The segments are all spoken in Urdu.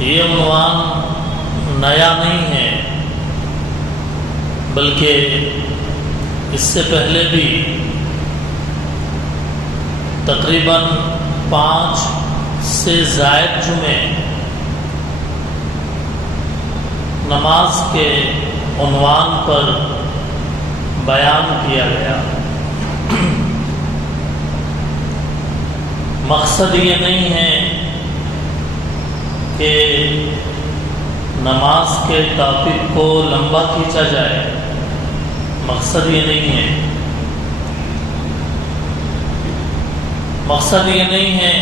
یہ عنوان نیا نہیں ہے، بلکہ اس سے پہلے بھی تقریباً 5 سے زائد جمعے نماز کے عنوان پر بیان کیا گیا۔ مقصد یہ نہیں ہے کہ نماز کے ٹاپک کو لمبا کھینچا جائے، مقصد یہ نہیں ہے۔ مقصد یہ نہیں ہے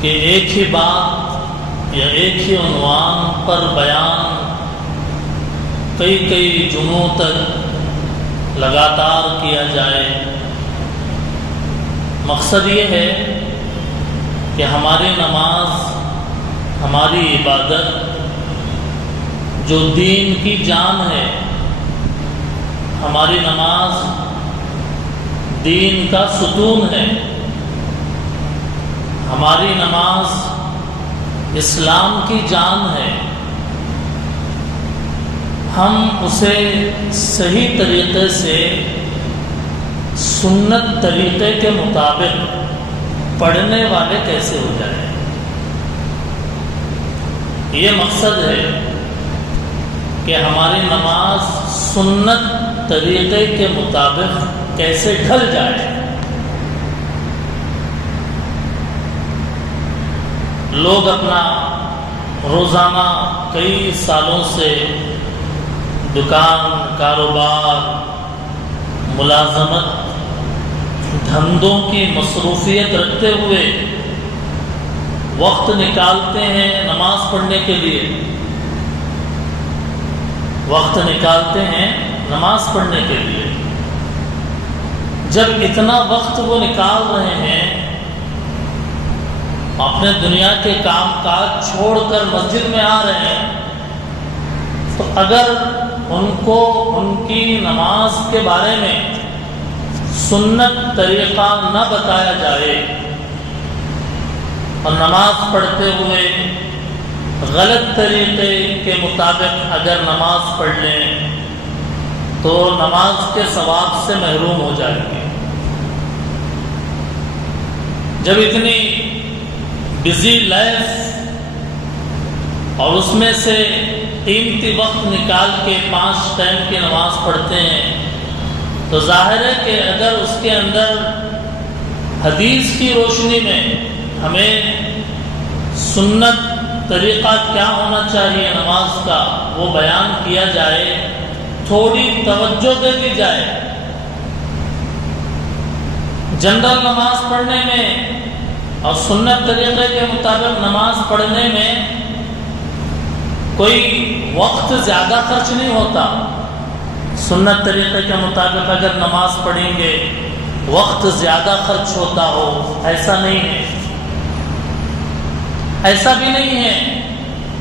کہ ایک ہی بات یا ایک ہی عنوان پر بیان کئی جمعوں تک لگاتار کیا جائے۔ مقصد یہ ہے کہ ہماری نماز، ہماری عبادت جو دین کی جان ہے، ہماری نماز دین کا ستون ہے، ہماری نماز اسلام کی جان ہے، ہم اسے صحیح طریقے سے سنت طریقے کے مطابق پڑھنے والے کیسے ہو جائیں، یہ مقصد ہے کہ ہماری نماز سنت طریقے کے مطابق کیسے ڈھل جائے۔ لوگ اپنا روزانہ کئی سالوں سے دکان، کاروبار، ملازمت، دھندوں کی مصروفیت رکھتے ہوئے وقت نکالتے ہیں نماز پڑھنے کے لیے، وقت نکالتے ہیں نماز پڑھنے کے لیے۔ جب اتنا وقت وہ نکال رہے ہیں، اپنے دنیا کے کام کاج چھوڑ کر مسجد میں آ رہے ہیں، تو اگر ان کو ان کی نماز کے بارے میں سنت طریقہ نہ بتایا جائے اور نماز پڑھتے ہوئے غلط طریقے کے مطابق اگر نماز پڑھ لیں تو نماز کے ثواب سے محروم ہو جائیں گے۔ جب اتنی بزی لائف اور اس میں سے قیمتی وقت نکال کے 5 ٹائم کی نماز پڑھتے ہیں، تو ظاہر ہے کہ اگر اس کے اندر حدیث کی روشنی میں ہمیں سنت طریقہ کیا ہونا چاہیے نماز کا وہ بیان کیا جائے، تھوڑی توجہ دے دی جائے۔ جنرل نماز پڑھنے میں اور سنت طریقے کے مطابق نماز پڑھنے میں کوئی وقت زیادہ خرچ نہیں ہوتا۔ سنت طریقے کے مطابق اگر نماز پڑھیں گے وقت زیادہ خرچ ہوتا ہو، ایسا نہیں ہے۔ ایسا بھی نہیں ہے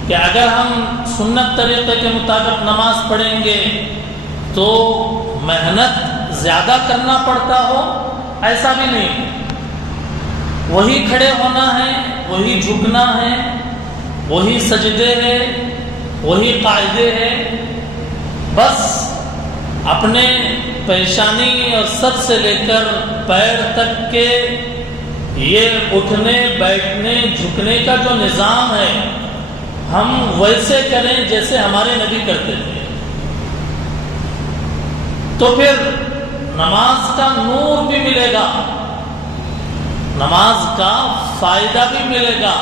کہ اگر ہم سنت طریقے کے مطابق نماز پڑھیں گے تو محنت زیادہ کرنا پڑتا ہو، ایسا بھی نہیں ہے۔ وہی کھڑے ہونا ہے، وہی جھکنا ہے، وہی سجدے ہیں، وہی قاعدے ہیں، بس اپنے پیشانی اور سر سے لے کر پیر تک کے یہ اٹھنے بیٹھنے جھکنے کا جو نظام ہے ہم ویسے کریں جیسے ہمارے نبی کرتے تھے، تو پھر نماز کا نور بھی ملے گا، نماز کا فائدہ بھی ملے گا،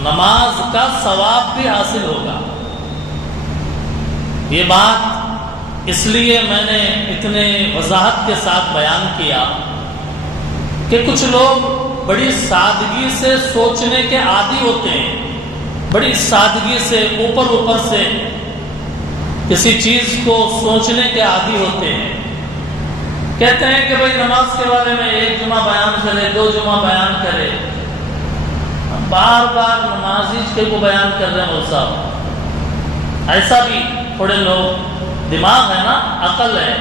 نماز کا ثواب بھی حاصل ہوگا۔ یہ بات اس لیے میں نے اتنے وضاحت کے ساتھ بیان کیا کہ کچھ لوگ بڑی سادگی سے سوچنے کے عادی ہوتے ہیں، بڑی سادگی سے اوپر سے کسی چیز کو سوچنے کے عادی ہوتے ہیں۔ کہتے ہیں کہ بھائی نماز کے بارے میں 1 جمعہ بیان کرے، 2 جمعہ بیان کرے، بار بار نمازی کو بیان کر رہے ہیں وہ صاحب۔ ایسا بھی تھوڑے لوگ، دماغ ہے نا، عقل ہے،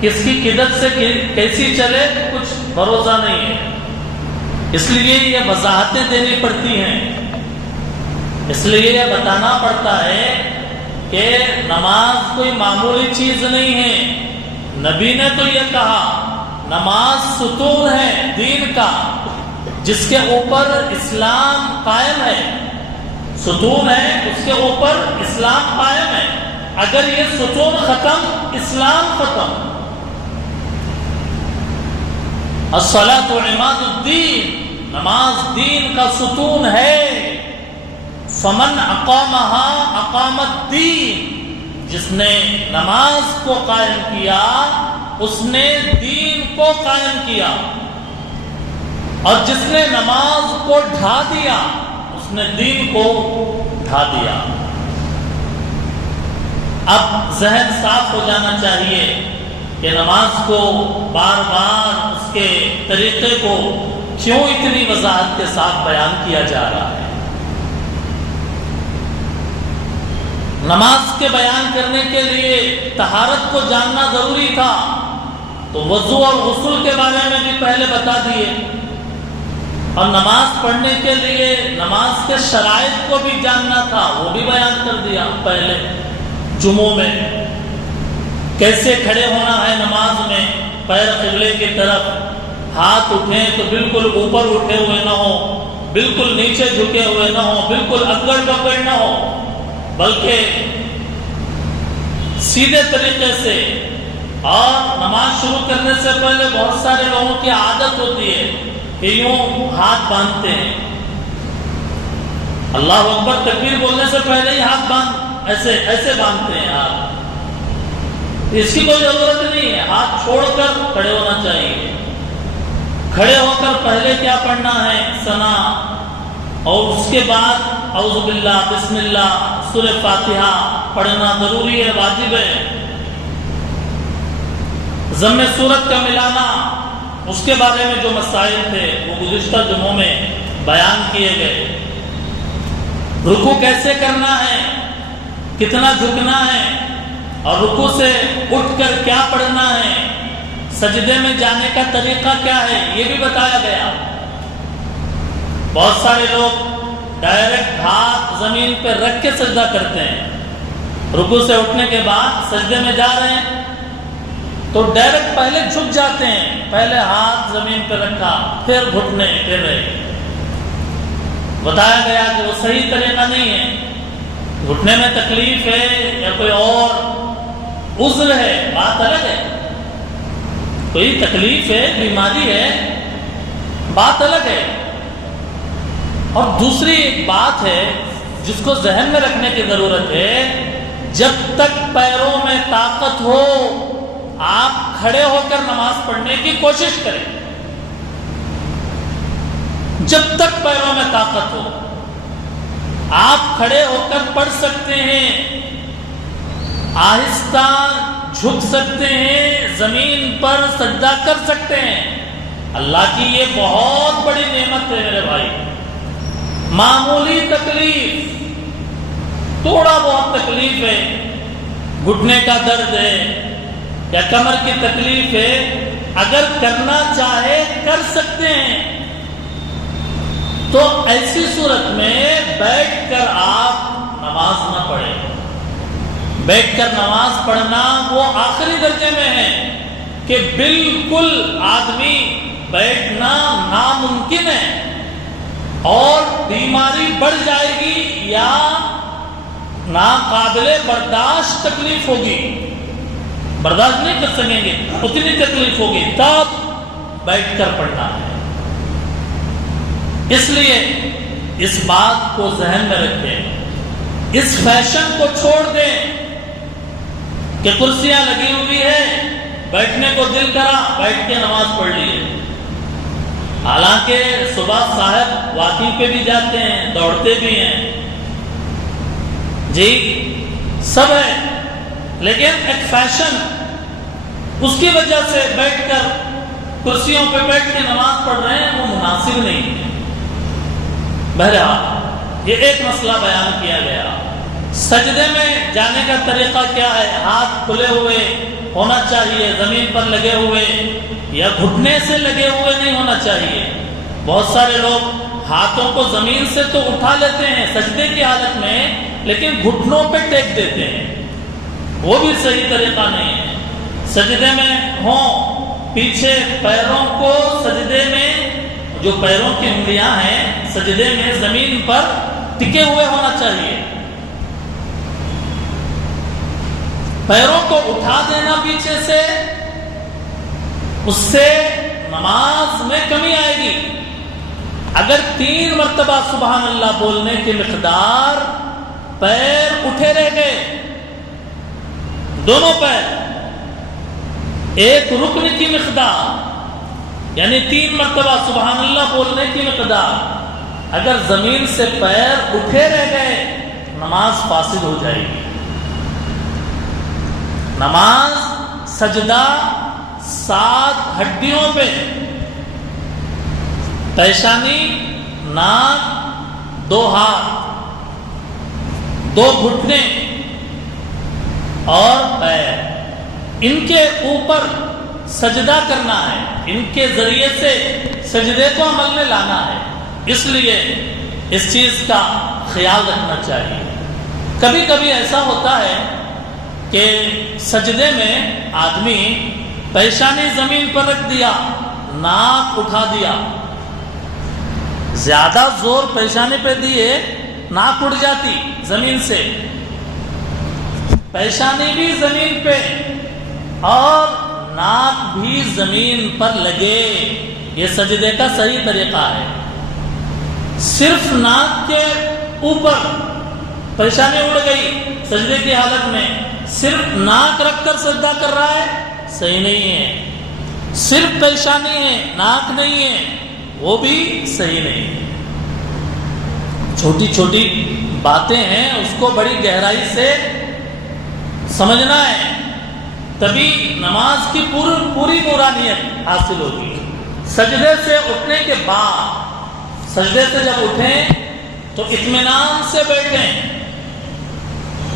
کس کی کدھر سے کیسی چلے کچھ بھروسہ نہیں ہے، اس لیے یہ وضاحتیں دینی پڑتی ہیں۔ اس لیے یہ بتانا پڑتا ہے کہ نماز کوئی معمولی چیز نہیں ہے۔ نبی نے تو یہ کہا نماز ستون ہے دین کا، جس کے اوپر اسلام قائم ہے، ستون ہے اس کے اوپر اسلام قائم ہے۔ اگر یہ ستون ختم، اسلام ختم۔ الصلاۃ عماد الدین، نماز دین کا ستون ہے۔ فمن اقامها اقام الدین، جس نے نماز کو قائم کیا اس نے دین کو قائم کیا، اور جس نے نماز کو ڈھا دیا اس نے دین کو ڈھا دیا۔ اب ذہن صاف ہو جانا چاہیے کہ نماز کو بار بار اس کے طریقے کو کیوں اتنی وضاحت کے ساتھ بیان کیا جا رہا ہے۔ نماز کے بیان کرنے کے لیے طہارت کو جاننا ضروری تھا، تو وضو اور غسل کے بارے میں بھی پہلے بتا دیے، اور نماز پڑھنے کے لیے نماز کے شرائط کو بھی جاننا تھا، وہ بھی بیان کر دیا پہلے جمعوں میں۔ کیسے کھڑے ہونا ہے نماز میں، پیر قبلے کی طرف، ہاتھ اٹھیں تو بالکل اوپر اٹھے ہوئے نہ ہو، بالکل نیچے جھکے ہوئے نہ ہو، بالکل اگڑ بگڑ نہ ہو، بلکہ سیدھے طریقے سے۔ اور نماز شروع کرنے سے پہلے بہت سارے لوگوں کی عادت ہوتی ہے کہ یوں ہاتھ باندھتے ہیں، اللہ اکبر تکبیر بولنے سے پہلے ہی ہاتھ باندھ ایسے باندھتے ہیں ہاتھ۔ اس کی کوئی ضرورت نہیں ہے، ہاتھ چھوڑ کر کھڑے ہونا چاہیے۔ کھڑے ہو کر پہلے کیا پڑھنا ہے؟ ثنا، اور اس کے بعد اعوذ باللہ، بسم اللہ، سورہ فاتحہ پڑھنا ضروری ہے، واجب ہے۔ ضم سورت کا ملانا، اس کے بارے میں جو مسائل تھے وہ گزشتہ جمعوں میں بیان کیے گئے۔ رکوع کیسے کرنا ہے، کتنا جھکنا ہے، اور رکوع سے اٹھ کر کیا پڑھنا ہے، سجدے میں جانے کا طریقہ کیا ہے، یہ بھی بتایا گیا۔ بہت سارے لوگ ڈائریکٹ ہاتھ زمین پہ رکھ کے سجدہ کرتے ہیں، رکوع سے اٹھنے کے بعد سجدے میں جا رہے ہیں تو ڈائریکٹ پہلے جھک جاتے ہیں، پہلے ہاتھ زمین پہ رکھا پھر گھٹنے پھر رہے۔ بتایا گیا کہ وہ صحیح طریقہ نہیں ہے، گھٹنے میں تکلیف ہے یا کوئی اور عذر ہے، بات الگ ہے۔ کوئی تکلیف ہے، بیماری ہے، بات الگ ہے۔ اور دوسری ایک بات ہے جس کو ذہن میں رکھنے کی ضرورت ہے، جب تک پیروں میں طاقت ہو آپ کھڑے ہو کر نماز پڑھنے کی کوشش کریں، جب تک پیروں میں طاقت ہو آپ کھڑے ہو کر پڑھ سکتے ہیں، آہستہ جھک سکتے ہیں، زمین پر سجدہ کر سکتے ہیں۔ اللہ کی یہ بہت بڑی نعمت ہے میرے بھائی۔ معمولی تکلیف، تھوڑا بہت تکلیف ہے، گھٹنے کا درد ہے یا کمر کی تکلیف ہے، اگر کرنا چاہے کر سکتے ہیں، تو ایسی صورت میں بیٹھ کر آپ نماز نہ پڑھیں۔ بیٹھ کر نماز پڑھنا وہ آخری درجے میں ہے کہ بالکل آدمی بیٹھنا ناممکن ہے، اور بیماری بڑھ جائے گی یا ناقابل برداشت تکلیف ہوگی، برداشت نہیں کر سکیں گے، اتنی تکلیف ہوگی، تب بیٹھ کر پڑھنا ہے۔ اس لیے اس بات کو ذہن میں رکھیں، اس فیشن کو چھوڑ دیں کہ کرسیاں لگی ہوئی ہے، بیٹھنے کو دل کرا بیٹھ کے نماز پڑھ لیے۔ حالانکہ صبح صاحب واکنگ پہ بھی جاتے ہیں، دوڑتے بھی ہیں، جی سب ہے، لیکن ایک فیشن، اس کی وجہ سے بیٹھ کر کرسیوں پہ بیٹھ کے نماز پڑھ رہے ہیں، وہ مناسب نہیں ہے۔ بہرحال یہ ایک مسئلہ بیان کیا گیا۔ سجدے میں جانے کا طریقہ کیا ہے؟ ہاتھ کھلے ہوئے ہونا چاہیے، زمین پر لگے ہوئے یا گھٹنے سے لگے ہوئے نہیں ہونا چاہیے۔ بہت سارے لوگ ہاتھوں کو زمین سے تو اٹھا لیتے ہیں سجدے کی حالت میں، لیکن گھٹنوں پہ ٹیک دیتے ہیں، وہ بھی صحیح طریقہ نہیں ہے۔ سجدے میں ہوں، پیچھے پیروں کو سجدے میں، جو پیروں کی انگلیاں ہیں سجدے میں زمین پر ٹکے ہوئے ہونا چاہیے۔ پیروں کو اٹھا دینا پیچھے سے، اس سے نماز میں کمی آئے گی۔ اگر 3 مرتبہ سبحان اللہ بولنے کی مقدار پیر اٹھے رہ گئے، دونوں پیر، ایک رکن کی مقدار یعنی 3 مرتبہ سبحان اللہ بولنے کی مقدار اگر زمین سے پیر اٹھے رہ گئے، نماز فاسد ہو جائے گی۔ نماز سجدہ 7 ہڈیوں پہ، پیشانی، ناک، 2 ہاتھ، 2 گھٹنے اور پیر، ان کے اوپر سجدہ کرنا ہے، ان کے ذریعے سے سجدے کو عمل میں لانا ہے۔ اس لیے اس چیز کا خیال رکھنا چاہیے۔ کبھی کبھی ایسا ہوتا ہے کہ سجدے میں آدمی پیشانی زمین پر رکھ دیا، ناک اٹھا دیا، زیادہ زور پیشانی پہ دیے، ناک اٹھ جاتی زمین سے، پیشانی بھی زمین پہ اور ناک بھی زمین پر لگے، یہ سجدے کا صحیح طریقہ ہے۔ صرف ناک کے اوپر پیشانی اڑ گئی سجدے کی حالت میں، صرف ناک رکھ کر سجدہ کر رہا ہے، صحیح نہیں ہے۔ صرف پیشانی ہے، ناک نہیں ہے، وہ بھی صحیح نہیں ہے۔ چھوٹی چھوٹی باتیں ہیں، اس کو بڑی گہرائی سے سمجھنا ہے، تبھی نماز کی پوری نورانیت حاصل ہوگی۔ سجدے سے اٹھنے کے بعد، سجدے سے جب اٹھیں تو اطمینان سے بیٹھیں۔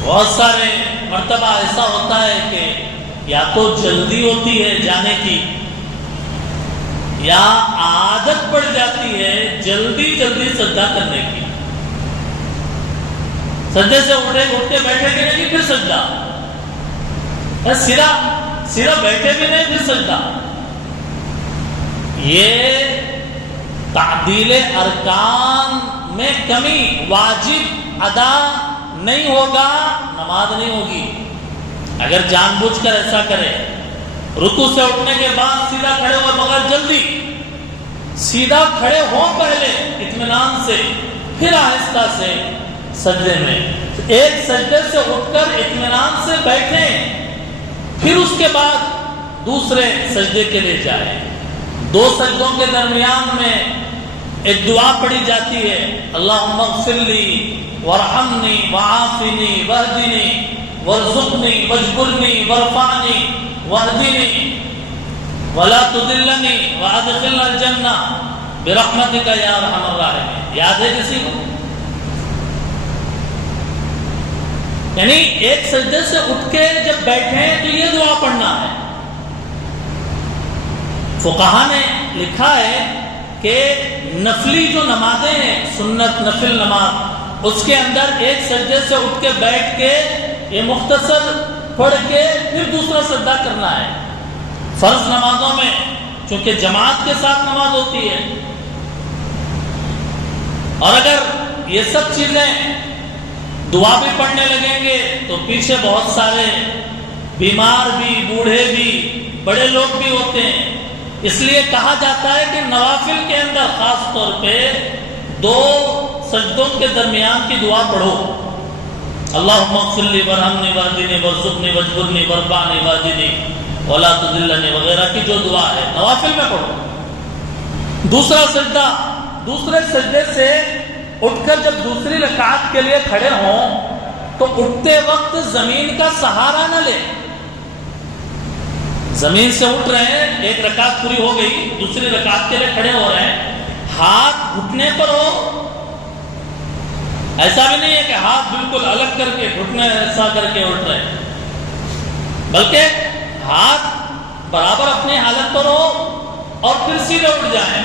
بہت سارے مرتبہ ایسا ہوتا ہے کہ یا تو جلدی ہوتی ہے جانے کی، یا عادت پڑ جاتی ہے جلدی سجدہ کرنے کی۔ سجدے سے اٹھ کے بیٹھے کہ نہیں پھر سجدہ، سیدھا بیٹھے بھی نہیں پھر سجدہ۔ یہ تعدیل ارکان میں کمی، واجب ادا نہیں ہوگا، نماز نہیں ہوگی۔ اگر جان بوجھ کر ایسا کرے، رکوع سے اٹھنے کے بعد سیدھا کھڑے ہوئے بغیر جلدی، سیدھا کھڑے ہو پہلے اطمینان سے، پھر آہستہ سے سجدے میں، ایک سجدے سے اٹھ کر اطمینان سے بیٹھیں، پھر اس کے بعد دوسرے سجدے کے لیے جائیں۔ 2 سجدوں کے درمیان میں ایک دعا پڑھی جاتی ہے، اللہم اغفر لی وارحمنی وعافنی واہدنی وارزقنی واجبرنی وارفعنی واہدنی ولا تضلنی وادخلنا الجنہ برحمتک یا ارحم الراحمین۔ یاد ہے کسی کو؟ یعنی ایک سجدے سے اٹھ کے جب بیٹھیں تو یہ دعا پڑھنا ہے۔ فقہا نے لکھا ہے کہ نفلی جو نمازیں ہیں، سنت نفل نماز، اس کے اندر ایک سجدے سے اٹھ کے بیٹھ کے یہ مختصر پڑھ کے پھر دوسرا سجدہ کرنا ہے۔ فرض نمازوں میں چونکہ جماعت کے ساتھ نماز ہوتی ہے، اور اگر یہ سب چیزیں دعا بھی پڑھنے لگیں گے تو پیچھے بہت سارے بیمار بھی، بوڑھے بھی، بڑے لوگ بھی ہوتے ہیں۔ اس لیے کہا جاتا ہے کہ نوافل کے اندر خاص طور پہ 2 سجدوں کے درمیان کی دعا پڑھو، اللہم اغفر لی وارحمنی واہدنی وارزقنی واجبرنی وارفعنی واہدنی ولا تضلنی وغیرہ کی جو دعا ہے نوافل میں پڑھو۔ دوسرا سجدہ، دوسرے سجدے سے اٹھ کر جب دوسری رکعت کے لیے کھڑے ہوں تو اٹھتے وقت زمین کا سہارا نہ لیں۔ زمین سے اٹھ رہے ہیں، ایک رکعت پوری ہو گئی، دوسری رکعت کے لیے کھڑے ہو رہے ہیں، ہاتھ گھٹنے پر ہو۔ ایسا بھی نہیں ہے کہ ہاتھ بالکل الگ کر کے گھٹنے ایسا کر کے اٹھ رہے ہیں، بلکہ ہاتھ برابر اپنی حالت پر ہو اور پھر سیدھے اٹھ جائیں۔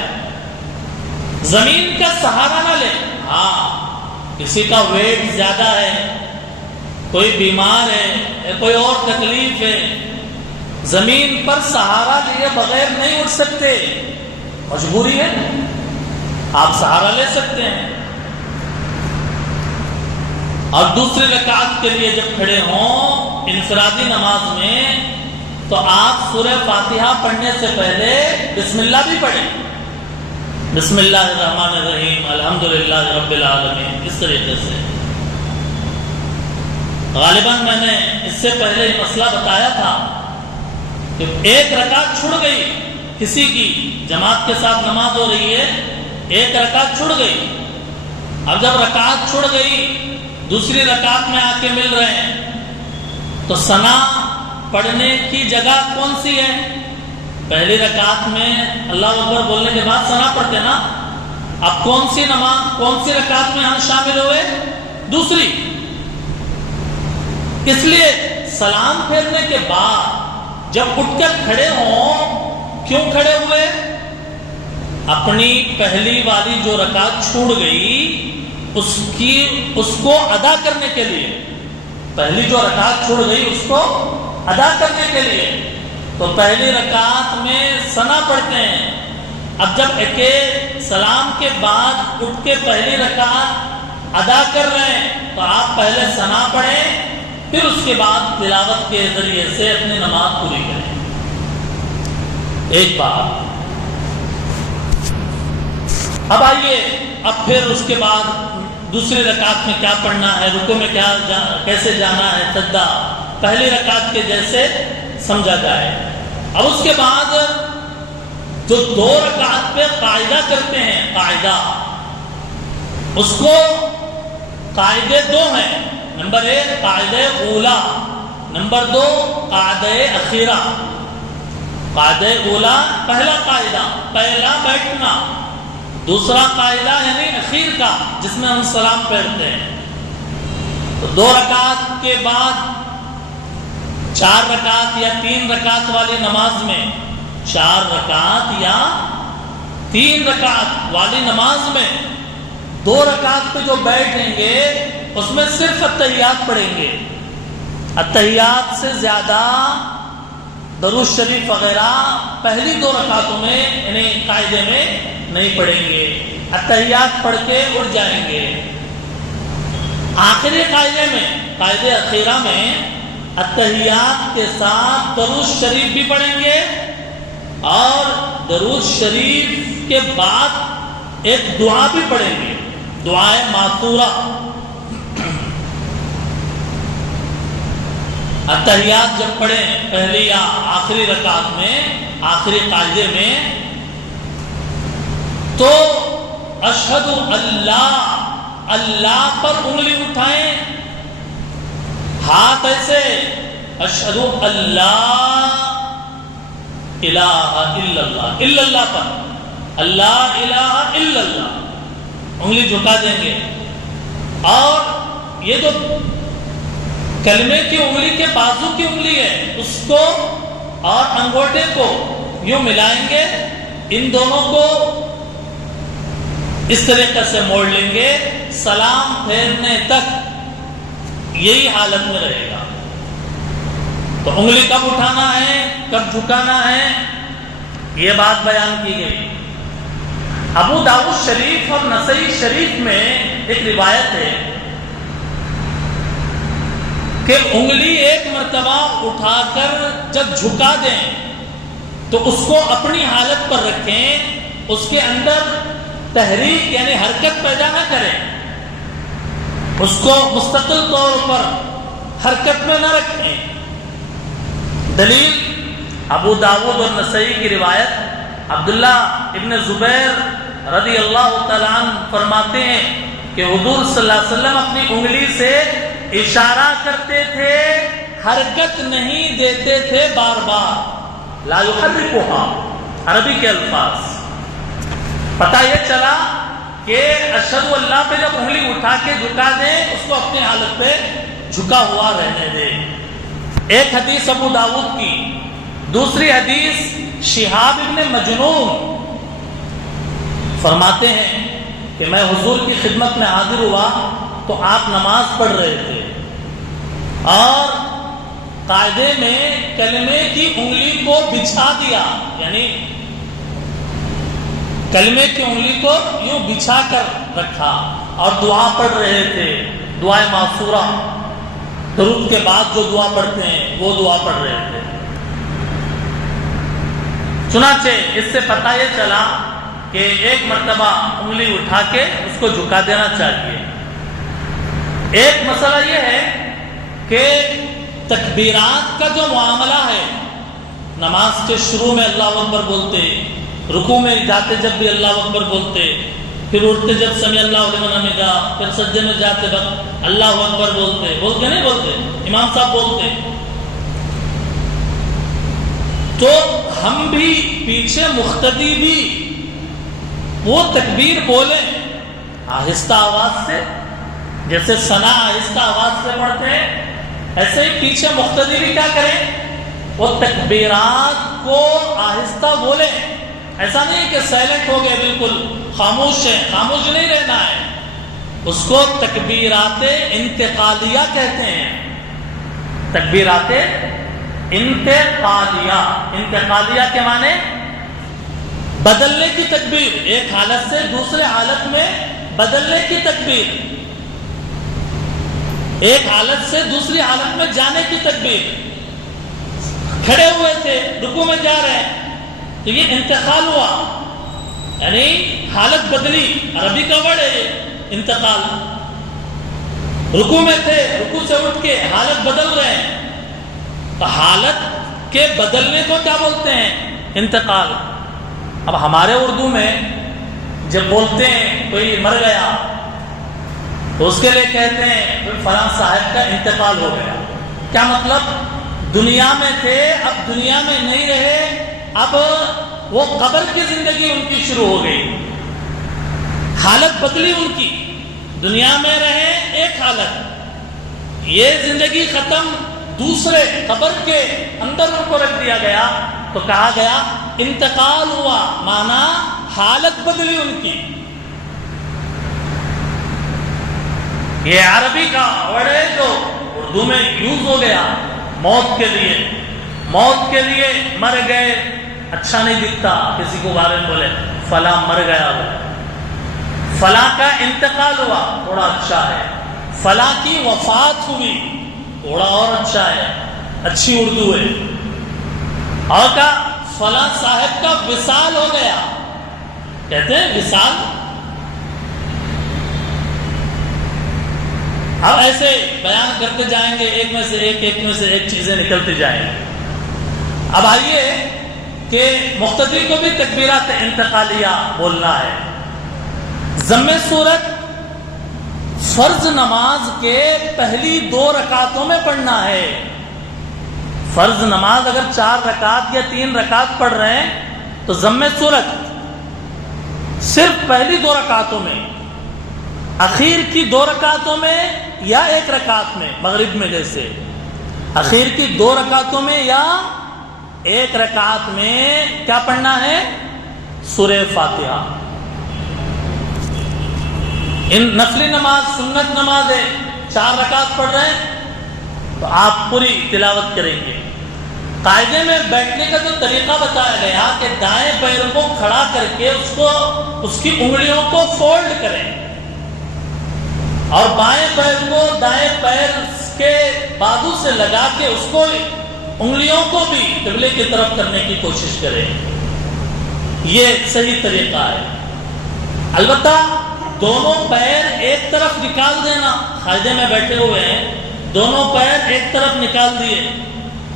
زمین کا سہارا نہ لے. ہاں کسی کا ویٹ زیادہ ہے, کوئی بیمار ہے, کوئی اور تکلیف ہے, زمین پر سہارا لیے بغیر نہیں اٹھ سکتے, مجبوری ہے, آپ سہارا لے سکتے ہیں. اور دوسری رکعت کے لیے جب کھڑے ہوں انفرادی نماز میں تو آپ سورہ فاتحہ پڑھنے سے پہلے بسم اللہ بھی پڑھیں. بسم اللہ الرحمن الرحیم الحمدللہ رب العالمین, اس طریقے سے. غالباً میں نے اس سے پہلے یہ مسئلہ بتایا تھا کہ ایک رکعت چھوڑ گئی کسی کی, جماعت کے ساتھ نماز ہو رہی ہے, ایک رکعت چھوڑ گئی. اب جب رکعت چھوڑ گئی دوسری رکعت میں آ کے مل رہے ہیں تو ثنا پڑھنے کی جگہ کون سی ہے؟ پہلی رکعت میں اللہ اکبر بولنے کے بعد ثنا پڑھتے نا. اب کون سی نماز کون سی رکعت میں ہم شامل ہوئے؟ دوسری. اس لیے سلام پھیرنے کے بعد جب اٹھ کر کھڑے ہوں, کیوں کھڑے ہوئے؟ اپنی پہلی والی جو رکعت چھوٹ گئی اس کو ادا کرنے کے لیے, پہلی جو رکعت چھوڑ گئی اس کو ادا کرنے کے لیے. تو پہلی رکعت میں ثنا پڑھتے ہیں. اب جب ایک سلام کے بعد اٹھ کے پہلی رکعت ادا کر رہے ہیں تو آپ پہلے ثنا پڑھیں, پھر اس کے بعد تلاوت کے ذریعے سے اپنی نماز پوری کریں. ایک بات. اب آئیے, اب پھر اس کے بعد دوسری رکعت میں کیا پڑھنا ہے, رکوع میں کیسے جانا ہے, سجدہ پہلی رکعت کے جیسے سمجھا جائے. اب اس کے بعد جو دو رکعت پہ قاعدہ کرتے ہیں, قاعدہ, اس کو قاعدے دو ہیں. نمبر ایک قاعدہ اولا, نمبر دو قاعدہ اخیرہ. قاعدہ اولا پہلا قاعدہ, پہلا بیٹھنا. دوسرا قاعدہ یعنی اخیر کا جس میں ہم سلام پھیرتے ہیں. تو دو رکعت کے بعد چار رکعت یا تین رکعت والی نماز میں, چار رکعت یا تین رکعت والی نماز میں دو رکعت پہ جو بیٹھیں گے اس میں صرف التحیات پڑھیں گے. التحیات سے زیادہ درود شریف وغیرہ پہلی دو رکعتوں میں یعنی قاعدے میں نہیں پڑھیں گے. التحیات پڑھ کے اٹھ جائیں گے. آخری قاعدے میں, قاعدے اخیرہ میں التحیات کے ساتھ درود شریف بھی پڑھیں گے اور درود شریف کے بعد ایک دعا بھی پڑھیں گے, دعائے معثورہ. التحیات جب پڑھیں پہلی یا آخری رکعت میں, آخری قاعدے میں, تو اشہد اللہ, اللہ پر انگلی اٹھائیں, ہاتھ ایسے, اشہد اللہ الہ الا اللہ, الا اللہ پر, اللہ الہ الا اللہ, انگلی جھکا دیں گے. اور یہ جو کلمے کی انگلی کے بازو کی انگلی ہے اس کو اور انگوٹھے کو یوں ملائیں گے, ان دونوں کو اس طریقے سے موڑ لیں گے, سلام پھیرنے تک یہی حالت میں رہے گا. تو انگلی کب اٹھانا ہے, کب جھکانا ہے, یہ بات بیان کی گئی. ابو داؤد شریف اور نسائی شریف میں ایک روایت ہے کہ انگلی ایک مرتبہ اٹھا کر جب جھکا دیں تو اس کو اپنی حالت پر رکھیں, اس کے اندر تحریک یعنی حرکت پیدا نہ کریں, اس کو مستقل طور پر حرکت میں نہ رکھیں. دلیل ابو داؤد اور نسائی کی روایت, عبداللہ ابن زبیر رضی اللہ تعالیٰ عنہ فرماتے ہیں کہ حضور صلی اللہ علیہ وسلم اپنی انگلی سے اشارہ کرتے تھے, حرکت نہیں دیتے تھے بار بار. لا یحرکها عربی کے الفاظ. پتہ یہ چلا کہ اشہد اللہ پہ جب انگلی اٹھا کے جھکا دیں اس کو اپنی حالت پہ جھکا ہوا رہنے دیں. ایک حدیث ابو داؤد کی. دوسری حدیث شہاب ابن مجنون فرماتے ہیں کہ میں حضور کی خدمت میں حاضر ہوا تو آپ نماز پڑھ رہے تھے اور قاعدے میں کلمے کی انگلی کو بچھا دیا، یعنی کلمے کی انگلی کو یوں بچھا کر رکھا اور دعا پڑھ رہے تھے، دعائے معصورہ، درود کے بعد جو دعا پڑھتے ہیں وہ دعا پڑھ رہے تھے۔ چنانچہ اس سے پتہ یہ چلا کہ ایک مرتبہ انگلی اٹھا کے اس کو جھکا دینا چاہیے۔ ایک مسئلہ یہ ہے کہ تکبیرات کا جو معاملہ ہے، نماز کے شروع میں اللہ اکبر بولتے، رکوع میں جاتے جب بھی اللہ اکبر بولتے، پھر اٹھتے جب سمیع اللہ لمن حمدہ، پھر سجدے میں جاتے وقت اللہ اکبر بولتے نہیں بولتے، امام صاحب بولتے، تو ہم بھی پیچھے مقتدی بھی وہ تکبیر بولیں آہستہ آواز سے، جیسے ثنا آہستہ آواز سے پڑھتے ہیں، ایسے ہی پیچھے مقتدی بھی کیا کریں، وہ تکبیرات کو آہستہ بولیں۔ ایسا نہیں کہ سائلنٹ ہو گئے، بالکل خاموش ہے، خاموش نہیں رہنا ہے، اس کو تکبیرات انتقالیہ کہتے ہیں، تکبیرات انتقالیہ۔ انتقالیہ کے معنی بدلنے کی تکبیر، ایک حالت سے دوسرے حالت میں بدلنے کی تکبیر، ایک حالت سے دوسری حالت میں جانے کی تکبیر۔ کھڑے ہوئے تھے، رکوع میں جا رہے ہیں تو یہ انتقال ہوا، یعنی حالت بدلی، عربی کا ورڈ ہے انتقال۔ رکوع میں تھے، رکوع سے اٹھ کے حالت بدل رہے ہیں، تو حالت کے بدلنے کو کیا بولتے ہیں، انتقال۔ اب ہمارے اردو میں جب بولتے ہیں کوئی مر گیا تو اس کے لیے کہتے ہیں فلاں صاحب کا انتقال ہو گیا۔ کیا مطلب، دنیا میں تھے، اب دنیا میں نہیں رہے، اب وہ قبر کی زندگی ان کی شروع ہو گئی، حالت بدلی ان کی، دنیا میں رہے ایک حالت، یہ زندگی ختم، دوسرے قبر کے اندر ان کو رکھ دیا گیا، تو کہا گیا انتقال ہوا، مانا حالت بدلی ان کی۔ یہ عربی کا ورڈ ہے جو اردو میں یوز ہو گیا موت کے لیے۔ موت کے لیے مر گئے اچھا نہیں دکھتا، کسی کو بارے میں بولے فلاں مر گیا، فلاں کا انتقال ہوا تھوڑا اچھا ہے، فلاں کی وفات ہوئی تھوڑا اور اچھا ہے، اچھی اردو ہے۔ اور کا فلاں صاحب کا وصال ہو گیا، کہتے ہیں وصال۔ اب ایسے بیان کرتے جائیں گے، ایک میں سے ایک چیزیں نکلتی جائیں گی۔ اب آئیے کہ مقتدی کو بھی تکبیرات انتقالیہ بولنا ہے۔ ضم صورت فرض نماز کے پہلی 2 رکعتوں میں پڑھنا ہے۔ فرض نماز اگر 4 رکعت یا 3 رکعت پڑھ رہے ہیں تو ضم صورت صرف پہلی 2 رکعتوں میں، اخیر کی 2 رکعتوں میں یا 1 رکعت میں، مغرب میں جیسے اخیر کی 2 رکعتوں میں یا 1 رکعت میں کیا پڑھنا ہے، سورہ فاتحہ۔ ان نفلی نماز سنت نماز ہے، 4 رکعت پڑھ رہے ہیں تو آپ پوری تلاوت کریں گے۔ قاعدے میں بیٹھنے کا جو طریقہ بتایا گیا کہ دائیں پیر کو کھڑا کر کے اس کی انگلیوں کو فولڈ کریں اور بائیں پیر کو دائیں پیر کے بازو سے لگا کے اس کو انگلیوں کو بھی قبلے کی طرف کرنے کی کوشش کریں، یہ صحیح طریقہ ہے۔ البتہ دونوں پیر ایک طرف نکال دینا، قاعدے میں بیٹھے ہوئے ہیں، دونوں پیر ایک طرف نکال دیے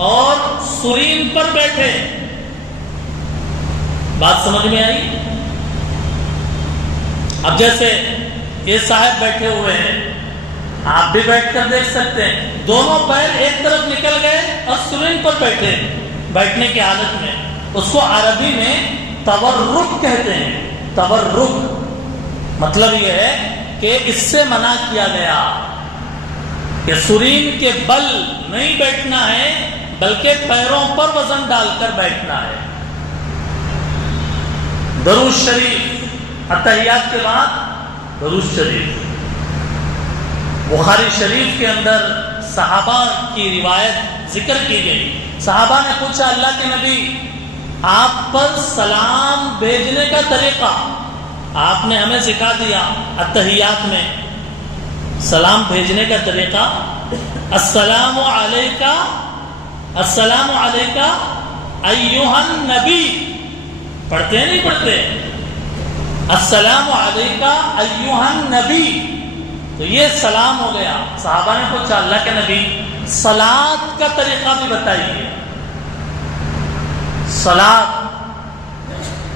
اور سرین پر بیٹھے، بات سمجھ میں آئی؟ اب جیسے یہ صاحب بیٹھے ہوئے ہیں، آپ بھی بیٹھ کر دیکھ سکتے ہیں، دونوں پیر ایک طرف نکل گئے اور سرین پر بیٹھے، بیٹھنے کی حالت میں، اس کو عربی میں تورک کہتے ہیں۔ تورک مطلب یہ ہے کہ اس سے منع کیا گیا کہ سرین کے بل نہیں بیٹھنا ہے بلکہ پیروں پر وزن ڈال کر بیٹھنا ہے۔ درود شریف اتحیات کے بعد درود شریف. بخاری شریف کے اندر صحابہ کی روایت ذکر کی گئی. صحابہ نے پوچھا اللہ کے نبی آپ پر سلام بھیجنے کا طریقہ آپ نے ہمیں سکھا دیا. اتحیات میں سلام بھیجنے کا طریقہ السلام علیکہ السلام علیکہ ایھا النبی پڑھتے ہیں نہیں پڑھتے السلام علیکہ ایھا النبی. تو یہ سلام ہو گیا. صحابہ نے پوچھا اللہ کے نبی صلاۃ کا طریقہ بھی بتائیے. صلاۃ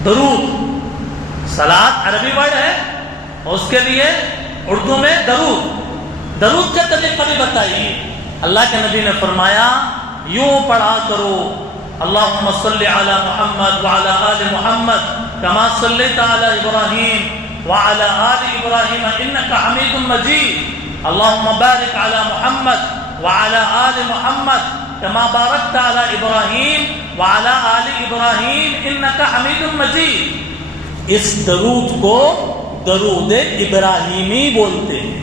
درود. صلاۃ عربی ورڈ ہے اور اس کے لیے اردو میں درود. درود کا طریقہ بھی بتائیے. اللہ کے نبی نے فرمایا یوں پڑھا کرو اللہم صلی علی محمد وعلی آل محمد کما صلیت علی ابراہیم وعلى آل إبراهيم إنك حميد مجيد اللهم بارك على محمد وعلى آل محمد كما باركت على إبراهيم وعلى آل إبراهيم إنك حميد مجيد. اس درود کو درود ابراہیمی بولتے ہیں.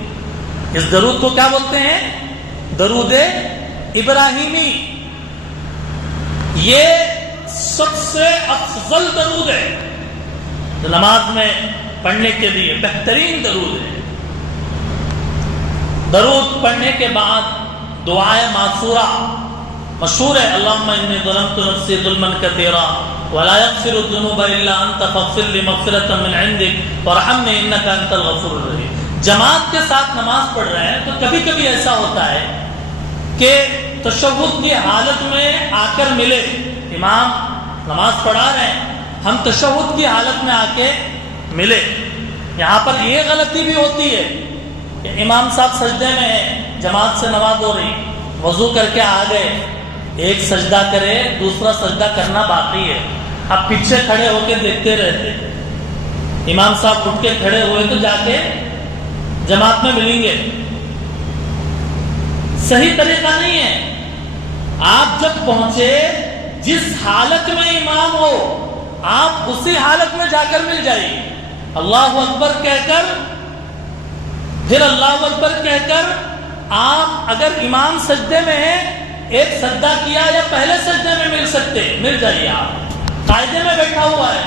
اس درود کو کیا بولتے ہیں؟ درود ابراہیمی. یہ سب سے افضل درود ہے جو نماز میں پڑھنے کے لیے بہترین درود ہے. درود پڑھنے کے بعد دعائے معصورہ مشہور ہے اللہم انی ظلمت نفسی ظلما کثیرا ولا یغفر الذنوب الا انت فاغفر لی مغفرۃ من عندک وارحمنی انک انت الغفور الرحیم. جماعت کے ساتھ نماز پڑھ رہے ہیں تو کبھی کبھی ایسا ہوتا ہے کہ تشہد کی حالت میں آ کر ملے. امام نماز پڑھا رہے ہیں ہم تشہد کی حالت میں آ کے ملے. یہاں پر یہ غلطی بھی ہوتی ہے کہ امام صاحب سجدے میں ہیں جماعت سے نماز ہو رہی وضو کر کے آ گئے ایک سجدہ کرے دوسرا سجدہ کرنا باقی ہے. اب پیچھے کھڑے ہو کے دیکھتے رہتے. امام صاحب اٹھ کے کھڑے ہوئے تو جا کے جماعت میں ملیں گے. صحیح طریقہ نہیں ہے. آپ جب پہنچے جس حالت میں امام ہو آپ اسی حالت میں جا کر مل جائیے. اللہ اکبر کہہ کر پھر اللہ اکبر کہہ کر آپ اگر امام سجدے میں ہیں ایک سجدہ کیا یا پہلے سجدے میں مل جائیے. آپ قاعدے میں بیٹھا ہوا ہے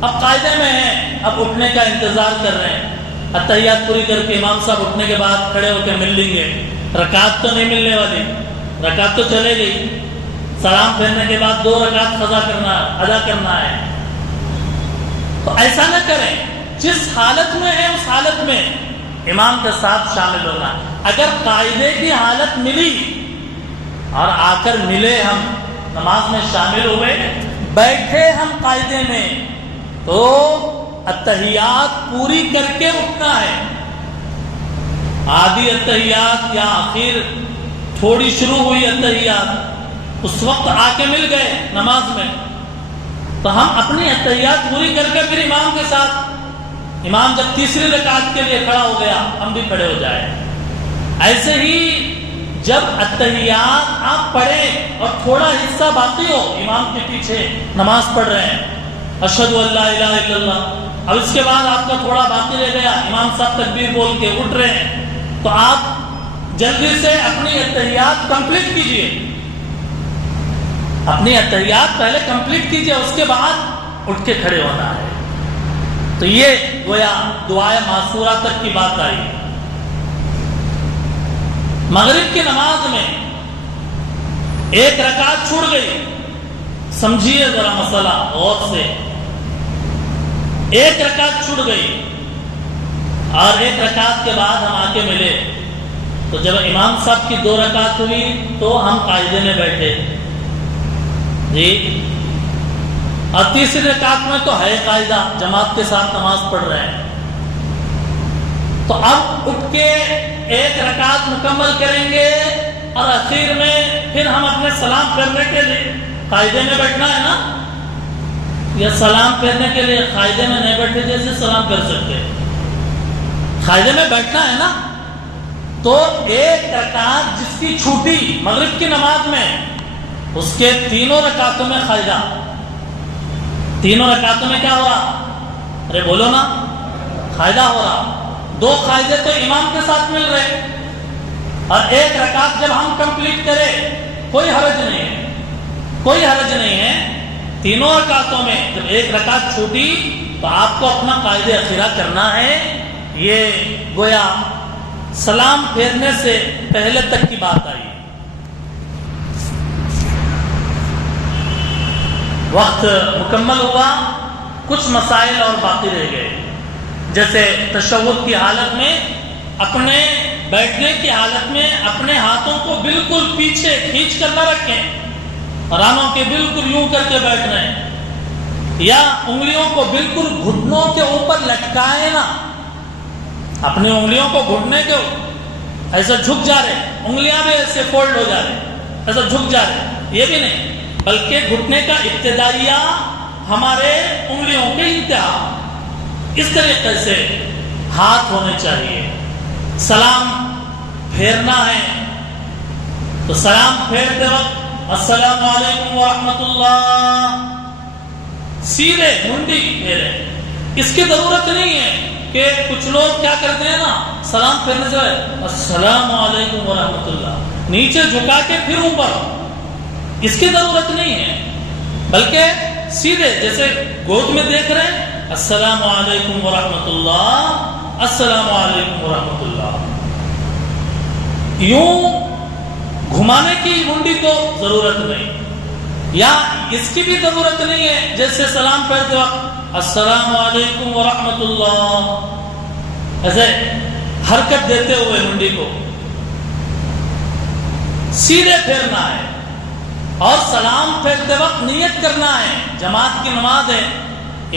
اب قاعدے میں ہیں اب اٹھنے کا انتظار کر رہے ہیں. اتحیات پوری کر کے امام صاحب اٹھنے کے بعد کھڑے ہو کے مل لیں گے. رکعت تو نہیں ملنے والی رکعت تو چلے گئی. سلام پھیرنے کے بعد 2 رکعت ادا کرنا ہے. تو ایسا نہ کریں. جس حالت میں ہے اس حالت میں امام کے ساتھ شامل ہونا. اگر قاعدے کی حالت ملی اور آ کر ملے ہم نماز میں شامل ہوئے بیٹھے ہم قاعدے میں تو اتحیات پوری کر کے اٹھنا ہے. آدھی اتحیات یا آخر تھوڑی شروع ہوئی اتحیات اس وقت آ کے مل گئے نماز میں تو ہم اپنی اتحیات پوری کر کے پھر امام کے ساتھ امام جب تیسری رکعت کے لیے کھڑا ہو گیا ہم بھی کھڑے ہو جائیں. ایسے ہی جب اتحیات آپ پڑھیں اور تھوڑا حصہ باقی ہو امام کے پیچھے نماز پڑھ رہے ہیں اشہد ان لا الہ الا اللہ اب اس کے بعد آپ کا تھوڑا باقی رہ گیا امام صاحب تکبیر بول کے اٹھ رہے ہیں تو آپ جلدی سے اپنی اتحیات کمپلیٹ کیجئے. اپنی اتحیات پہلے کمپلیٹ کیجئے اس کے بعد اٹھ کے کھڑے ہونا ہے. تو یہ گویا دعائے معصورہ تک کی بات آئی. مغرب کی نماز میں ایک رکعت چھوٹ گئی. سمجھیے ذرا مسئلہ غور سے. ایک رکعت چھوٹ گئی اور ایک رکعت کے بعد ہم آ کے ملے تو جب امام صاحب کی 2 رکعت ہوئی تو ہم قاعدے میں بیٹھے جی اور تیسری رکعت میں تو ہے قاعدہ جماعت کے ساتھ نماز پڑھ رہے ہیں تو اب اٹھ کے ایک رکعت مکمل کریں گے اور اخیر میں پھر ہم اپنے سلام پھیرنے کے لیے قاعدے میں بیٹھنا ہے نا. یا سلام پھیرنے کے لیے قاعدے میں نہیں بیٹھے جیسے سلام پھیر سکتے قاعدے میں بیٹھنا ہے نا. تو ایک رکعت جس کی چھوٹی مغرب کی نماز میں اس کے 3 رکعتوں میں قاعدہ. 3 رکعتوں میں کیا ہوا ارے بولو نا، فائدہ ہو رہا۔ 2 قاعدے تو امام کے ساتھ مل رہے، اور 1 رکعت جب ہم کمپلیٹ کریں کوئی حرج نہیں ہے، کوئی حرج نہیں ہے۔ تینوں رکعتوں میں جب 1 رکعت چھوٹی تو آپ کو اپنا قاعدہ اخیرہ کرنا ہے۔ یہ گویا سلام پھیرنے سے پہلے تک کی بات آئی۔ وقت مکمل ہوا، کچھ مسائل اور باقی رہ گئے، جیسے تشہد کی حالت میں اپنے بیٹھنے کی حالت میں اپنے ہاتھوں کو بالکل پیچھے کھینچ کر نہ رکھیں، رانوں کے بالکل یوں کر کے بیٹھنا ہے، یا انگلیوں کو بالکل گھٹنوں کے اوپر لٹکائے نہ، اپنی انگلیوں کو گھٹنے کے ایسا جھک جا رہے، انگلیاں بھی ایسے فولڈ ہو جا رہے، ایسا جھک جا رہے، یہ بھی نہیں، بلکہ گھٹنے کا ابتدائیہ ہمارے انگلیوں کے انتہا، اس طریقے سے ہاتھ ہونے چاہیے۔ سلام پھیرنا ہے تو سلام پھیرتے وقت السلام علیکم ورحمۃ اللہ، سیدھے منڈی پھیرے۔ اس کی ضرورت نہیں ہے کہ کچھ لوگ کیا کرتے ہیں نا، سلام پھیرنے سے السلام علیکم ورحمۃ اللہ نیچے جھکا کے پھر اوپر، اس کی ضرورت نہیں ہے، بلکہ سیدھے جیسے گود میں دیکھ رہے ہیں السلام علیکم ورحمۃ اللہ، السلام علیکم ورحمۃ اللہ، یوں گھمانے کی منڈی کو ضرورت نہیں، یا اس کی بھی ضرورت نہیں ہے جیسے سلام پھیرتے وقت السلام علیکم ورحمۃ اللہ ایسے حرکت دیتے ہوئے منڈی کو، سیدھے پھیرنا ہے۔ اور سلام پھیرتے وقت نیت کرنا ہے، جماعت کی نماز ہے،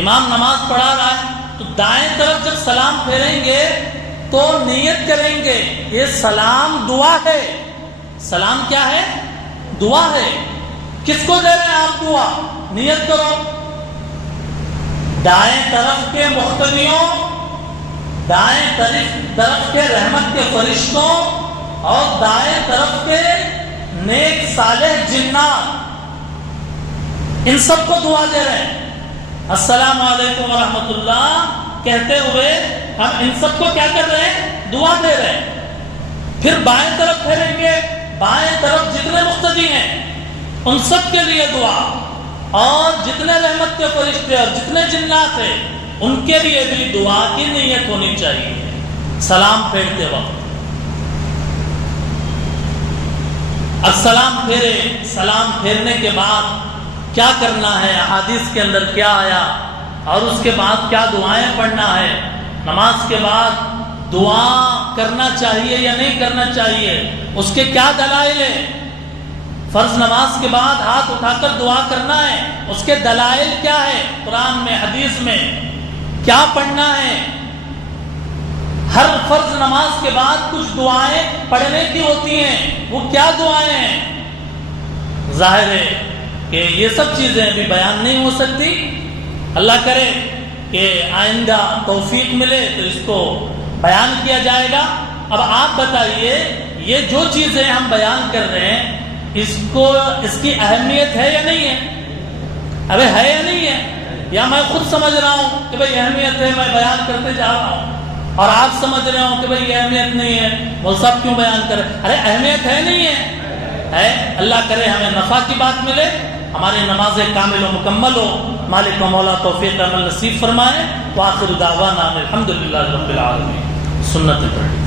امام نماز پڑھا رہا ہے تو دائیں طرف جب سلام پھیریں گے تو نیت کریں گے یہ سلام دعا ہے۔ سلام کیا ہے؟ دعا ہے۔ کس کو دے رہے ہیں آپ دعا؟ نیت کرو، دائیں طرف کے مقتدیوں، دائیں طرف کے رحمت کے فرشتوں اور دائیں طرف کے نیک صالح جنات، ان سب کو دعا دے رہے ہیں۔ السلام علیکم ورحمۃ اللہ کہتے ہوئے ہم ان سب کو کیا کر رہے ہیں؟ دعا دے رہے ہیں۔ پھر بائیں طرف پھیریں گے، بائیں طرف جتنے مقتدی ہیں ان سب کے لیے دعا، اور جتنے رحمت کے فرشتے اور جتنے جنات ہیں ان کے لیے بھی دعا کی نیت ہونی چاہیے سلام پھیرتے وقت۔ السلام پھیرے، سلام پھیرنے کے بعد کیا کرنا ہے، احادیث کے اندر کیا آیا، اور اس کے بعد کیا دعائیں پڑھنا ہے، نماز کے بعد دعا کرنا چاہیے یا نہیں کرنا چاہیے، اس کے کیا دلائل ہیں، فرض نماز کے بعد ہاتھ اٹھا کر دعا کرنا ہے، اس کے دلائل کیا ہے، قرآن میں حدیث میں کیا پڑھنا ہے۔ ہر فرض نماز کے بعد کچھ دعائیں پڑھنے کی ہوتی ہیں، وہ کیا دعائیں ہیں؟ ظاہر ہے کہ یہ سب چیزیں ابھی بیان نہیں ہو سکتی، اللہ کرے کہ آئندہ توفیق ملے تو اس کو بیان کیا جائے گا۔ اب آپ بتائیے یہ جو چیزیں ہم بیان کر رہے ہیں اس کی اہمیت ہے یا نہیں ہے؟ ابھی ہے یا نہیں ہے؟ یا میں خود سمجھ رہا ہوں کہ بھئی اہمیت ہے، میں بیان کرتے جا رہا ہوں، اور آپ سمجھ رہے ہوں کہ بھئی یہ اہمیت نہیں ہے، وہ سب کیوں بیان کرے؟ ارے اہمیت ہے نہیں ہے؟ اللہ کرے ہمیں نفع کی بات ملے، ہماری نمازیں کامل و مکمل ہو، مالک و مولا توفیق عمل نصیب فرمائے۔ وآخر دعوانا الحمدللہ رب العالمین۔ سنت پڑھ